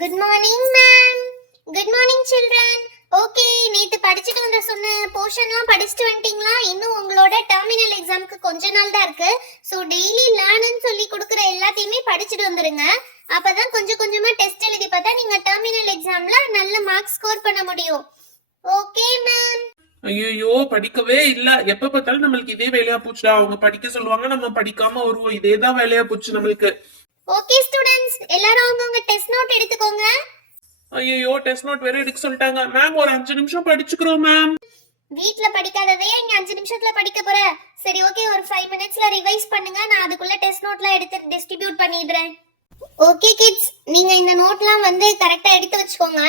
Good morning ma'am. Good morning children. Okay, நேத்து படிச்சுட்டு வந்த சொன்ன போர்ஷன்லாம் படிச்சுட்டு வந்துட்டீங்களா? இன்னும் உங்களோட டெர்மினல் எக்ஸாம்க்கு கொஞ்ச நாள் தான் இருக்கு. ஸோ டெய்லி லேர்ன்னு சொல்லி கொடுக்குற எல்லாத்தையுமே படிச்சுட்டு வந்துருங்க. அப்பதான் கொஞ்சம் கொஞ்சமா டெஸ்ட் எழுதி பார்த்தா நீங்க டெர்மினல் எக்ஸாம்ல நல்ல மார்க் ஸ்கோர் பண்ண முடியும். Okay ma'am. ஐயோ படிக்கவே இல்ல. எப்ப பார்த்தாலும் நம்மளுக்கு இதே வேலையா போச்சுடா. அவங்க படிக்க சொல்லுவாங்க, நம்ம படிக்காம வருவோம். இதேதான் வேலையா போச்சு நம்மளுக்கு. ஓகே ஸ்டூடண்ட்ஸ், எல்லாரும் அவங்கவங்க டெஸ்ட் நோட் எடுத்துக்கோங்க. ஐயோ டெஸ்ட் நோட் வேற எடுக்க சொல்லிட்டாங்க. மேம் ஒரு 5 நிமிஷம் படிச்சுக்கிறோம் மேம். வீட்ல படிக்காததையே இங்க 5 நிமிஷத்துல படிக்க போற. சரி ஓகே, ஒரு 5 மினிட்ஸ்ல ரிவைஸ் பண்ணுங்க. நான் அதுக்குள்ள டெஸ்ட் நோட்லாம் எடுத்து டிஸ்ட்ரிபியூட் பண்ணிடுறேன். ஓகே கிட்ஸ், நீங்க இந்த நோட்லாம் வந்து கரெக்டா எடுத்து வச்சுக்கோங்க.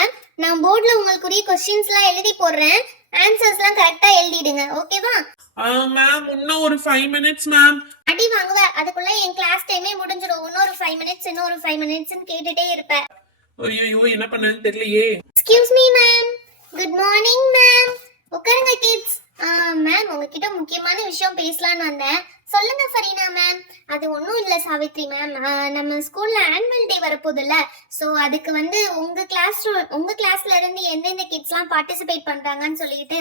நான் போர்ட்ல உங்களுக்குரிய क्वेश्चंसலாம் எழுதி போடுறேன். ஆன்சர்ஸ்லாம் கரெக்டா எழுதிடுங்க. ஓகேவா? மேம் இன்னும் ஒரு 5 மினிட்ஸ் மேம். அடி வாங்குவ, அதுக்குள்ள என் கிளாஸ் டைமே முடிஞ்சிடும். இன்னொரு 5 மினிட்ஸ், இன்னொரு 5 மினிட்ஸ்னு கேட்டுட்டே இருப்பேன். ஐயோ என்ன பண்ணேன்னு தெரியலையே. Excuse me ma'am. Good morning ma'am. உட்காருங்க கிட்ஸ். மேம், உங்ககிட்ட முக்கியமான விஷயம் பேசலாம்னு வந்தேன். சொல்லுங்க ஃபரீனா மேம். அது ஒன்றும் இல்லை சாவித்ரி மேம். நம்ம ஸ்கூல்ல ஆனுவல் டே வரப்போகுதுல்ல, ஸோ அதுக்கு வந்து உங்க கிளாஸ்ல இருந்து எந்தெந்த கிட்ஸ்லாம் பார்ட்டிசிபேட் பண்றாங்கன்னு சொல்லிட்டு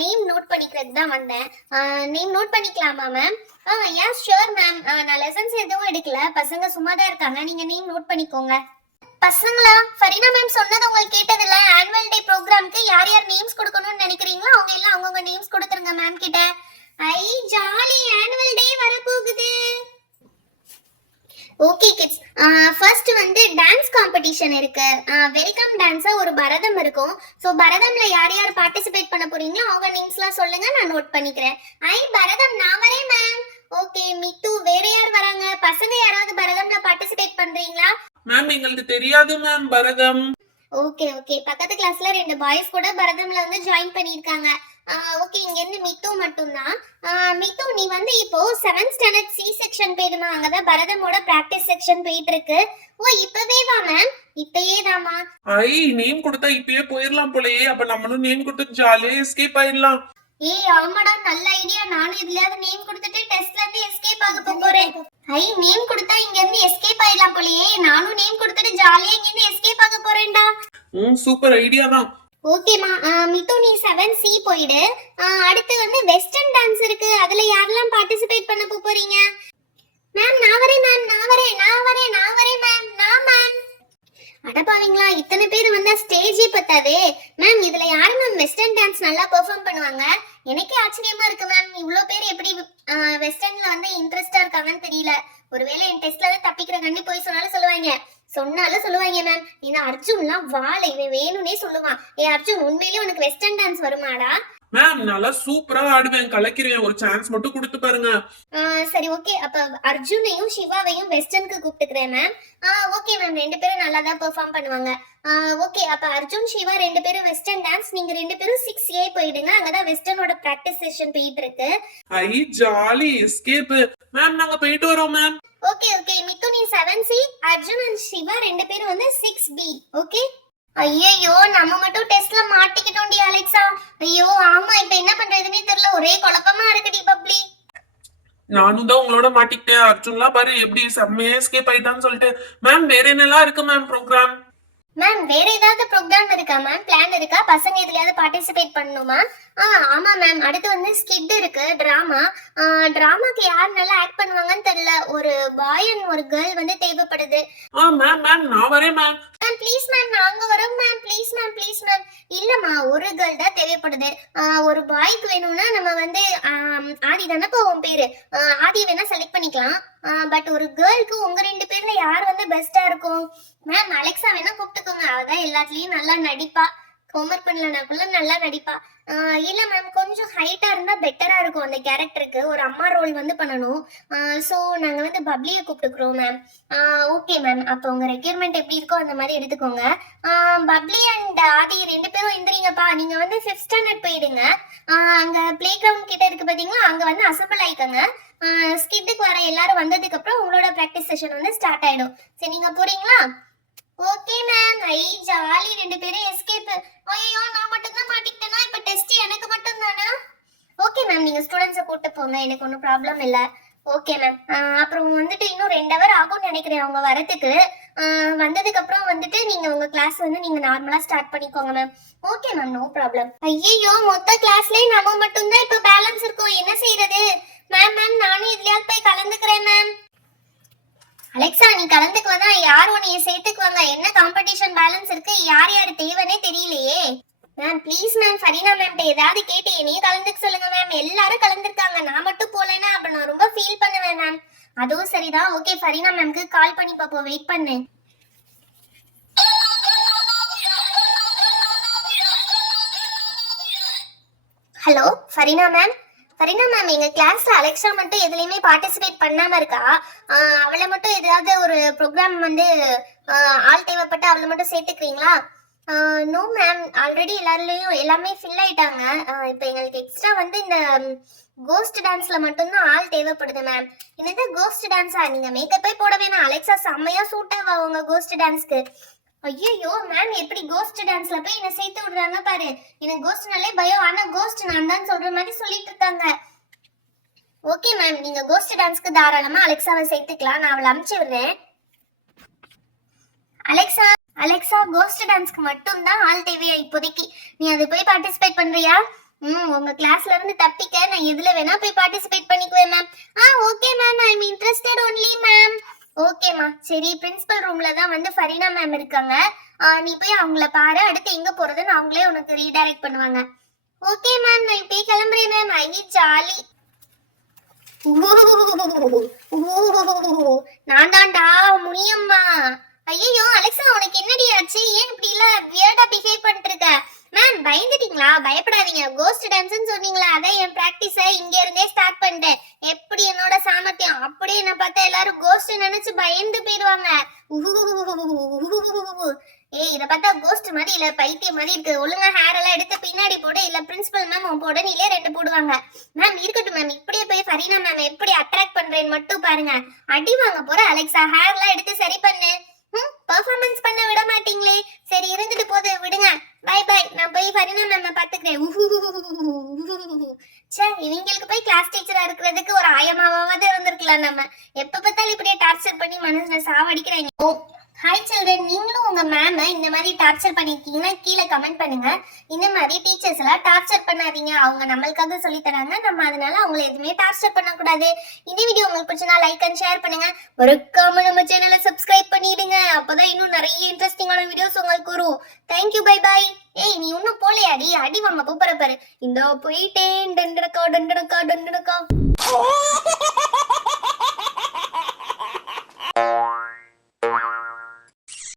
நேம் நோட் பண்ணிக்கிறதுக்கு தான் வந்தேன். நேம் நோட் பண்ணிக்கலாமா மேம்? Yeah sure ma'am. நான் லெசன்ஸ் எதுவும் எடுக்கல, பசங்க சும்மா தான் இருக்காங்க. நீங்க நேம் நோட் பண்ணிக்கோங்க. பசங்களா, ஃபரீனா மேம் சொன்னது உங்களுக்கு கேட்டதில்ல? ஆனுவல் டே ப்ரோக்ராம்க்கு யார் யார் நேம்ஸ் கொடுக்கணும்னு நினைக்கிறீங்களோ அவங்க எல்லாம் அவங்கவங்க நேம்ஸ் கொடுத்துருங்க மேம் கிட்ட. ஐ ஜாலி, ஆனுவல் டே வரப்போகுது. ஓகே கிட்ஸ், ஃபர்ஸ்ட் வந்து டான்ஸ் காம்படிஷன் இருக்கு. வெல்கம் டான்ஸா ஒரு பரதம் இருக்கும். ஸோ பரதம்ல யார் யார் பார்ட்டிசிபேட் பண்ண போறீங்களோ அவங்க நேம்ஸ்லாம் சொல்லுங்க, நான் நோட் பண்ணிக்கிறேன். ஐ பரதம் நான் வரேன் மேம். ஓகே மித்து, வேற யார் வராங்க? பசங்க யாராவது பரதம்ல பார்ட்டிசிபேட் பண்றீங்களா? மேம் எங்களுக்கு தெரியாது மேம் பரதம். ஓகே ஓகே, பக்கத்து கிளாஸ்ல 2 பாய்ஸ் கூட பரதம்ல வந்து ஜாயின் பண்ணிருக்காங்க. ஓகே, இங்க இருந்து மித்து மட்டும்தான். மித்து, நீ வந்து இப்போ 7th ஸ்டாண்டர்ட் சி செக்ஷன் போயிடுமா? அங்கதான் பரதமோட பிராக்டிஸ் செக்ஷன் போயிட்டு இருக்கு. ஓ இப்பவே வா மேம். இப்பயே தாமா? ஐ நேம் கொடுத்தா இப்பயே போயிடலாம் போலயே. அப்ப நம்மளும் நேம் கொடுத்து ஜாலியா எஸ்கேப் ஆயிடலாம். ஏய் ஆமாடா, நல்ல ஐடியா. நானும் இதுலயாவது நேம் கொடுத்துட்டு டெஸ்ட்ல இருந்து எஸ்கேப் ஆக போறேன். ஐ நேம் கொடுத்தா இங்க இருந்து எஸ்கேப் ஆயிடலாம் போலயே. நானும் நேம் கொடுத்துட்டு ஜாலியா இங்க இருந்து எஸ்கேப் ஆக போறேன்டா. சூப்பர் ஐடியா தான். ஓகேமா. மித்து, நீ 7C போயிடு. அடுத்து வந்து வெஸ்டர்ன் டான்ஸ் இருக்கு. அதுல யாரெல்லாம் பார்ட்டிசிபேட் பண்ண போறீங்க? மேம் நான் வரேன் மேம். நான் வரேன் மேம். நான் மேம். அடப்பாவீங்களா, இத்தனை பேர் வந்தா ஸ்டேஜே பத்தாதே. மேம் இதுல யாரு மேம் வெஸ்டர்ன் டான்ஸ் நல்லா பெர்ஃபார்ம் பண்ணுவாங்க? எனக்கே ஆச்சரியமா இருக்கு மேம். இவ்ளோ பேர் எப்படி வெஸ்டர்ன்ல வந்து இன்ட்ரெஸ்டா இருக்காங்கன்னு தெரியல. ஒருவேளை என் டெஸ்ட்ல தான் தப்பிக்கிற கண்ணி போய் சொன்னாலும் சொல்லுவாங்க மேம். இந்த அர்ஜுன்லாம் வாழ இவன் வேணும்னே சொல்லுவான். அர்ஜுன், உண்மையிலேயே உனக்கு வெஸ்டர்ன் டான்ஸ் வருமாடா? மேம் நல்லா சூப்பரா ஆடுவேன், கலக்கிறேன். ஒரு சான்ஸ் மட்டும் கொடுத்து பாருங்க. சரி ஓகே, அப்ப அர்ஜுனையும் சிவாவையும் வெஸ்டர்னுக்கு கூப்பிட்டுக்கிறேன் மேம். ஓகே மேம், 2 பேரும் நல்லா தான் பெர்ஃபார்ம் பண்ணுவாங்க. ஓகே, அப்ப அர்ஜுன் சிவா 2 பேரும் வெஸ்டர்ன் டான்ஸ், நீங்க 2 பேரும் 6A போயிடுங்க. அங்கதான் வெஸ்டர்னோட பிராக்டிஸ் செஷன் போயிட்டு இருக்கு. ஐ ஜாலி எஸ்கேப். மேம் நாங்க போயிட்டு வரோம் மேம். ஓகே ஓகே, மித்து நீ 7C, அர்ஜுன் அண்ட் சிவா 2 பேரும் வந்து 6B. ஓகே. ஐயோ, நம்ம மட்டும் டெஸ்ட்ல மாட்டிக்கிட்டோம்டி அலெக்சா. ஐயோ ஆமா, இப்ப என்ன பண்றதுன்னே தெரியல. ஒரே குழப்பமா இருக்குடி பப்ளி. நானும் தான் உங்களோட மாட்டிக்கிட்டேன். அர்ஜுன்லாம் பாரு எப்படி செம்மையா எஸ்கேப் ஆயிட்டான்னு சொல்லிட்டு. மேம் வேற என்னெல்லாம் இருக்கு மேம் ப்ரோக்ராம்? மேம் வேற ஏதாவது ப்ரோக்ராம் இருக்கா மேம்? பிளான் இருக்கா? பசங்க எதுலயாவது பார்ட்டிசிபேட் பண்ணணுமா? ஆமா மேம். அடுத்து வந்து ஸ்கிட் இருக்கு, டிராமா. டிராமாக்கு யார் நல்லா ஆக்ட் பண்ணுவாங்கன்னு தெரியல. ஒரு பாய் அண்ட் ஒரு கேர்ள் வந்து தேவைப்படுது. மேம் நான் வரேன் மேம். மேம் ப்ளீஸ் மேம், நாங்க வரோம் மேம். Please ma'am. இல்லம்மா, ஒரு கேர்ள் தான் தேவைப்படுது. ஒரு பாய்க்கு வேணும்னா நம்ம வந்து ஆதி தானே போவோம் பேரு. ஆதி வேணா செலக்ட் பண்ணிக்கலாம். பட் ஒரு கேர்ளுக்கு உங்க 2 பேர்ல யார் வந்து பெஸ்டா இருக்கும்? மேம் அலெக்சா வேணா கூப்பிட்டுக்கோங்க. அவதான் எல்லாத்துலயும் நல்லா நடிப்பா. ஹோம்ஒர்க் பண்ணலனாக்குள்ள நல்லா நடிப்பா. இல்ல மேம், கொஞ்சம் ஹைட்டா இருந்தா பெட்டரா இருக்கும் அந்த கேரக்டருக்கு. ஒரு அம்மா ரோல் வந்து பண்ணணும். ஸோ நாங்க வந்து பப்ளியை கூப்பிட்டுக்கிறோம் மேம். ஓகே மேம், அப்போ உங்க ரெக்யர்மெண்ட் எப்படி இருக்கோ அந்த மாதிரி எடுத்துக்கோங்க. பப்ளி அண்ட் ஆதி 2 பேரும் எந்திரிங்கப்பா. நீங்க வந்து 5th ஸ்டாண்டர்ட் போயிடுங்க. அங்க பிளே கிரவுண்ட் கிட்ட இருக்கு பாத்தீங்களா, அங்க வந்து அசம்பிள் ஆயிக்கோங்க. ஸ்கிட்டுக்கு வர எல்லாரும் வந்ததுக்கு அப்புறம் உங்களோட பிராக்டிஸ் செஷன் வந்து ஸ்டார்ட் ஆயிடும். சரி நீங்க போறீங்களா? Okay ma'am. ஐ ஜாலி, 2 பேரும் எஸ்கேப். ஐயோ நான் மட்டும் தான் மாட்டிக்கிட்டேனா? இப்ப டெஸ்ட் எனக்கு மட்டும் தானா? ஓகே மேம், நீங்க ஸ்டூடண்ட்ஸை கூட்டு போங்க, எனக்கு ஒன்றும் ப்ராப்ளம் இல்லை. Okay ma'am. அப்புறம் வந்துட்டு இன்னும் 2 hour ஆகும்னு நினைக்கிறேன் அவங்க வரத்துக்கு. வந்ததுக்கு அப்புறம் வந்துட்டு நீங்க உங்க கிளாஸ் வந்து நீங்க நார்மலா ஸ்டார்ட் பண்ணிக்கோங்க ma'am. Okay ma'am, no problem. ஐயோ, மொத்த கிளாஸ்லயே நம்ம மட்டும் தான் இப்ப பேலன்ஸ் இருக்கோம், என்ன செய்யறது? மேம் நானும் இதுலயாவது போய் கலந்துக்கிறேன் மேம். அலெக்சா, நீ கலந்துக்குவதா? யார் உன்னைய சேர்த்துக்குவாங்க? என்ன காம்படிஷன் பேலன்ஸ் இருக்கு? யார் யார் தேவைன்னே தெரியலையே. மேம் ப்ளீஸ் மேம், ஃபரீனா மேம்கிட்ட ஏதாவது கேட்டு என்னையும் கலந்துக்க சொல்லுங்க மேம். எல்லாரும் கலந்துருக்காங்க, நான் மட்டும் போலேன்னா அப்ப நான் ரொம்ப ஃபீல் பண்ணுவேன் மேம். அதுவும் சரிதான். ஓகே, ஃபரீனா மேம்க்கு கால் பண்ணி பாப்போம், வெயிட் பண்ணு. Hello Fareena ma'am. Fareena ma'am, எங்க கிளாஸ்ல அலெக்ஸா மட்டும் எதுலயுமே பார்ட்டிசிபேட் பண்ணாம இருக்கா. அவளை மட்டும் ஏதாவது ஒரு ப்ரோக்ராம் வந்து ஆள் தேவைப்பட்டு அவளை மட்டும் சேர்த்துக்கிறீங்களா? நோ மேம், ஆல்ரெடி எல்லாமே ஃபில் ஆயிட்டாங்க. இப்போ எங்களுக்கு எக்ஸ்ட்ரா வந்து இந்த கோஸ்ட் டான்ஸ்ல மட்டும்தான் ஆள் தேவைப்படுது மேம். என்னது கோஸ்ட் டான்ஸா? நீங்க மேக்கப்பே போட வேணாம், அலெக்ஸா செம்மையா சூட் ஆவா உங்க கோஸ்ட் டான்ஸ்க்கு. ஐயோ மேம், எப்படி கோஸ்ட் டான்ஸ்ல போய் என்ன சேர்த்து விடுறாங்க பாரு. எனக்கு கோஸ்ட்னாலே பயம், ஆனா கோஸ்ட் நான் தான் சொல்ற மாதிரி சொல்லிட்டு இருக்காங்க. ஓகே மேம், நீங்க கோஸ்ட் டான்ஸ்க்கு தாராளமா அலெக்ஸாவை சேர்த்துக்கலாம், நான் அவளை அனுப்பிச்சு விடுறேன். அலெக்சா கோஸ்ட் டான்ஸ்க்கு மட்டும் தான் ஆள் தேவையா இப்போதைக்கு? நீ அது போய் பார்ட்டிசிபேட் பண்றியா? உங்க கிளாஸ்ல இருந்து தப்பிக்க நான் எதுல வேணா போய் பார்ட்டிசிபேட் பண்ணிக்குவேன் மேம். ஓகே மேம், ஐ அம் இன்ட்ரஸ்டட் ஒன்லி மேம். ஓகேம்மா, சரி. பிரின்சிபல் ரூம்ல தான் வந்து ஃபரீனா மேம் இருக்காங்க. நீ போய் அவங்கள பாரு, அடுத்து எங்க போறதுன்னு அவங்களே உனக்கு ரீடைரக்ட் பண்ணுவாங்க. ஓகே மேம், நான் இப்பயே கிளம்புறேன் மேம். I V jolly. நான் தான்டா முனியம்மா. ஐயோ அலெக்சா, உனக்கு என்னடி ஆச்சு? ஏன் இப்படி எல்லாம் வியர்டா பிஹேவ் பண்ணிட்டு இருக்க? மேம் பயந்துட்டீங்களா? பயப்படாதீங்க, கோஸ்ட் டான்ஸ்னு சொன்னீங்களா, அதான் என் பிராக்டிஸை இங்க இருந்தே ஸ்டார்ட் பண்ணிட்டேன். எப்படி என்னோட சாமர்த்தியம், அப்படியே என்ன பார்த்தா எல்லாரும் கோஸ்ட் நினைச்சு பயந்து போயிடுவாங்க. ஏய், இத பார்த்தா கோஸ்ட் மாதிரி இல்ல பைத்தியம் மாதிரி இருக்கு. ஒழுங்கா ஹேர் எல்லாம் எடுத்து பின்னாடி போடு, இல்ல பிரின்சிபல் மேம் உன் போட நீலே 2 போடுவாங்க. மேம் இருக்கட்டும் மேம், இப்படியே போய் ஃபரீனா மேம் எப்படி அட்ராக்ட் பண்றேன்னு மட்டும் பாருங்க. அடி வாங்க போற அலெக்சா, ஹேர் எல்லாம் எடுத்து சரி பண்ணு. பெர்ஃபார்மன்ஸ் பண்ண விட மாட்டீங்களே. சரி இருந்துட்டு போது விடுங்க. பை பை, நான் போய் ஃபரீனா மேம் பாத்துக்கிறேன். சே, இவங்களுக்கு போய் கிளாஸ் டீச்சரா இருக்கிறதுக்கு ஒரு ஆயமாவாவது இருந்திருக்கலாம். நம்ம எப்ப பார்த்தாலும் இப்படியே டார்ச்சர் பண்ணி மனசுல சாவடிக்கிறாங்க. ஹாய் சில்ட்ரன், நீங்களும் உங்க மேம இந்த மாதிரி டார்ச்சர் பண்ணிருக்கீங்கன்னா கீழே கமெண்ட் பண்ணுங்க. இந்த மாதிரி டீச்சர்ஸ் எல்லாம் டார்ச்சர் பண்ணாதீங்க, அவங்க நம்மளுக்காக சொல்லி தராங்க, நம்ம அதனால அவங்களை எதுவுமே டார்ச்சர் பண்ணக்கூடாது. இந்த வீடியோ உங்களுக்கு பிடிச்சா லைக் அண்ட் ஷேர் பண்ணுங்க. மறக்காம நம்ம சேனலை சப்ஸ்கிரைப் பண்ணிடுங்க, அப்பதான் இன்னும் நிறைய இன்ட்ரெஸ்டிங்கான வீடியோஸ் உங்களுக்கு வரும். Thank you, bye bye. ஏய், நீ இன்னும் போலையாடி? அடி வாங்க போற பாரு. இந்த போயிட்டேன். டண்டனக்கா டண்டனக்கா டண்டனக்கா.